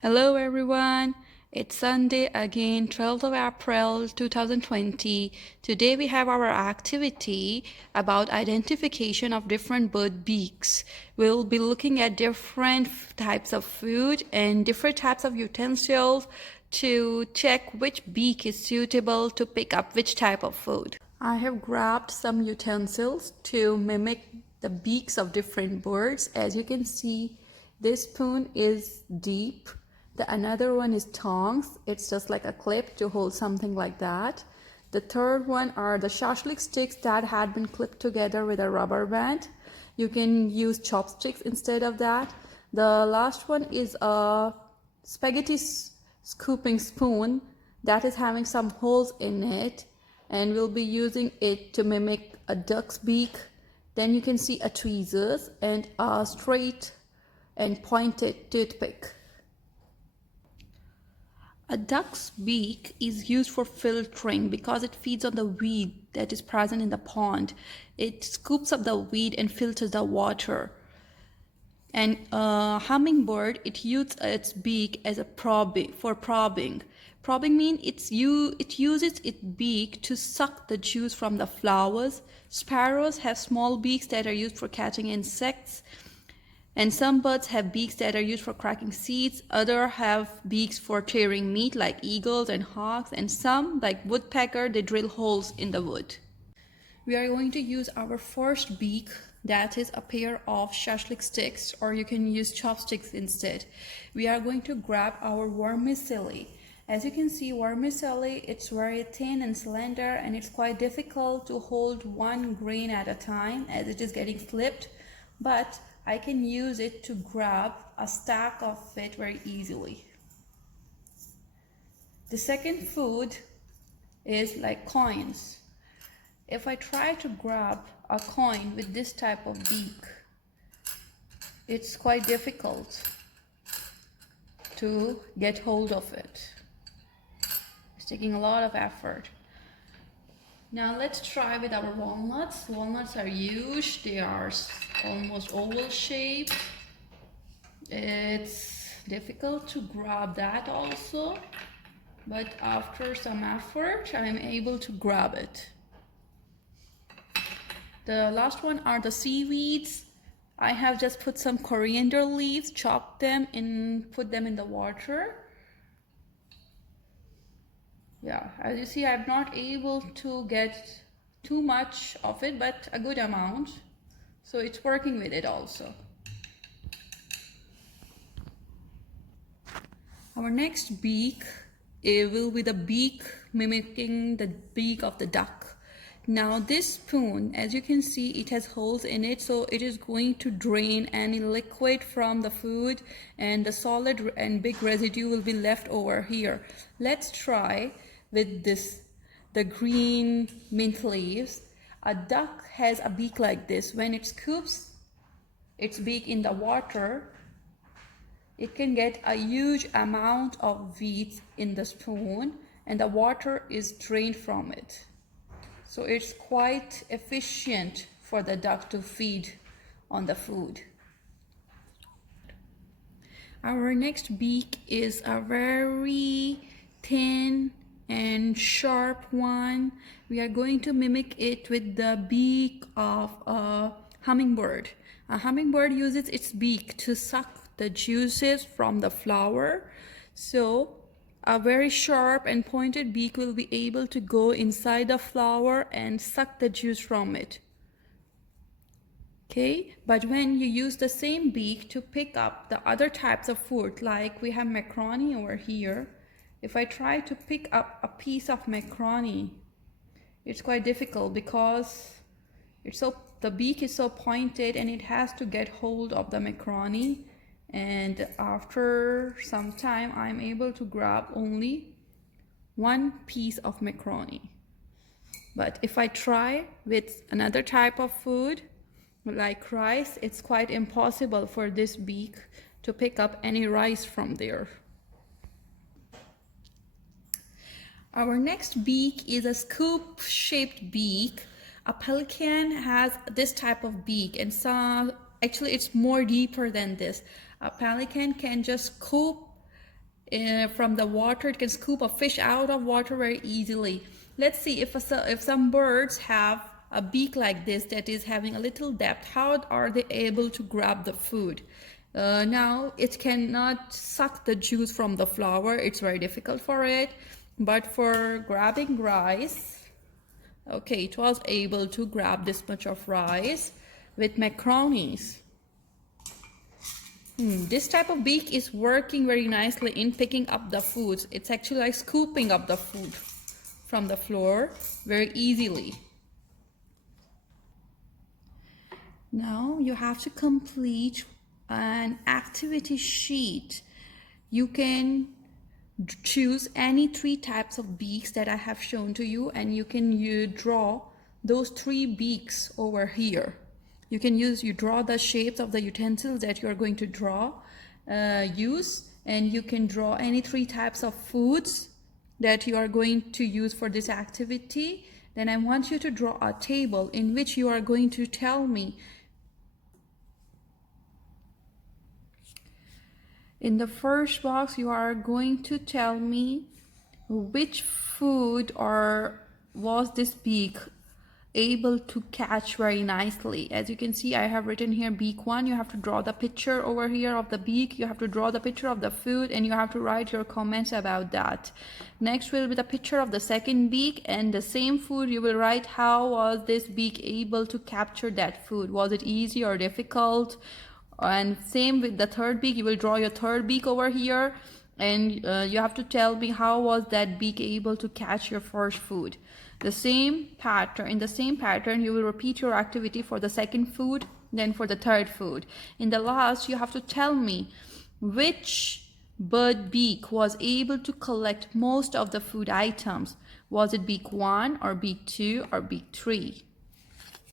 Hello everyone, it's Sunday again, 12th of April 2020. Today we have our activity about identification of different bird beaks. We'll be looking at different types of food and different types of utensils to check which beak is suitable to pick up which type of food. I have grabbed some utensils to mimic the beaks of different birds. As you can see, this spoon is deep. The another one is tongs. It's just like a clip to hold something like that. The third one are the shashlik sticks that had been clipped together with a rubber band. You can use chopsticks instead of that. The last one is a spaghetti scooping spoon that is having some holes in it, and we'll be using it to mimic a duck's beak. Then you can see a tweezers and a straight and pointed toothpick. A duck's beak is used for filtering because it feeds on the weed that is present in the pond. It scoops up the weed and filters the water. And a hummingbird, it uses its beak as a probing. Probing means it uses its beak to suck the juice from the flowers. Sparrows have small beaks that are used for catching insects. And some birds have beaks that are used for cracking seeds. Others have beaks for tearing meat like eagles and hawks. And some, like woodpecker, they drill holes in the wood. We are going to use our first beak, that is a pair of shashlik sticks, or you can use chopsticks instead. We are going to grab our vermicelli. As you can see, vermicelli, it's very thin and slender, and it's quite difficult to hold one grain at a time as it is getting flipped, but I can use it to grab a stack of it very easily. The second food is like coins. If I try to grab a coin with this type of beak, it's quite difficult to get hold of it. It's taking a lot of effort. Now let's try with our walnuts. Walnuts are huge. They are almost oval shaped. It's difficult to grab that also, but after some effort, I'm able to grab it. The last one are the seaweeds. I have just put some coriander leaves, chopped them and put them in the water. Yeah, as you see, I'm not able to get too much of it, but a good amount. So it's working with it also. Our next beak, it will be the beak mimicking the beak of the duck. Now this spoon, as you can see, it has holes in it, so it is going to drain any liquid from the food, and the solid and big residue will be left over here. Let's try with this, the green mint leaves. A duck has a beak like this. When it scoops its beak in the water, it can get a huge amount of weeds in the spoon, and the water is drained from it. So it's quite efficient for the duck to feed on the food. Our next beak is a very thin and sharp one. We are going to mimic it with the beak of a hummingbird. A hummingbird uses its beak to suck the juices from the flower. So a very sharp and pointed beak will be able to go inside the flower and suck the juice from it. Okay, but when you use the same beak to pick up the other types of food, like we have macaroni over here, if I try to pick up a piece of macaroni, it's quite difficult because the beak is so pointed and it has to get hold of the macaroni. And after some time, I'm able to grab only one piece of macaroni. But if I try with another type of food, like rice, it's quite impossible for this beak to pick up any rice from there. Our next beak is a scoop-shaped beak. A pelican has this type of beak, and actually it's more deeper than this. A pelican can just scoop from the water. It can scoop a fish out of water very easily. Let's see if some birds have a beak like this that is having a little depth. How are they able to grab the food? Now it cannot suck the juice from the flower. It's very difficult for it. But for grabbing rice, okay, it was able to grab this much of rice with macaronis. This type of beak is working very nicely in picking up the foods. It's actually like scooping up the food from the floor very easily. Now you have to complete an activity sheet. You can choose any 3 types of beaks that I have shown to you, and you can draw those 3 beaks over here. You draw the shapes of the utensils that you are going to use, and you can draw any 3 types of foods that you are going to use for this activity. Then I want you to draw a table in which you are going to tell me in the first box, you are going to tell me which food or was this beak able to catch very nicely. As you can see, I have written here beak 1. You have to draw the picture over here of the beak. You have to draw the picture of the food, and you have to write your comments about that. Next will be the picture of the second beak, and the same food you will write how was this beak able to capture that food. Was it easy or difficult? And same with the third beak. You will draw your third beak over here, and you have to tell me how was that beak able to catch your first food. In the same pattern, you will repeat your activity for the second food, then for the third food. In the last, you have to tell me which bird beak was able to collect most of the food items. Was it beak 1 or beak 2 or beak 3?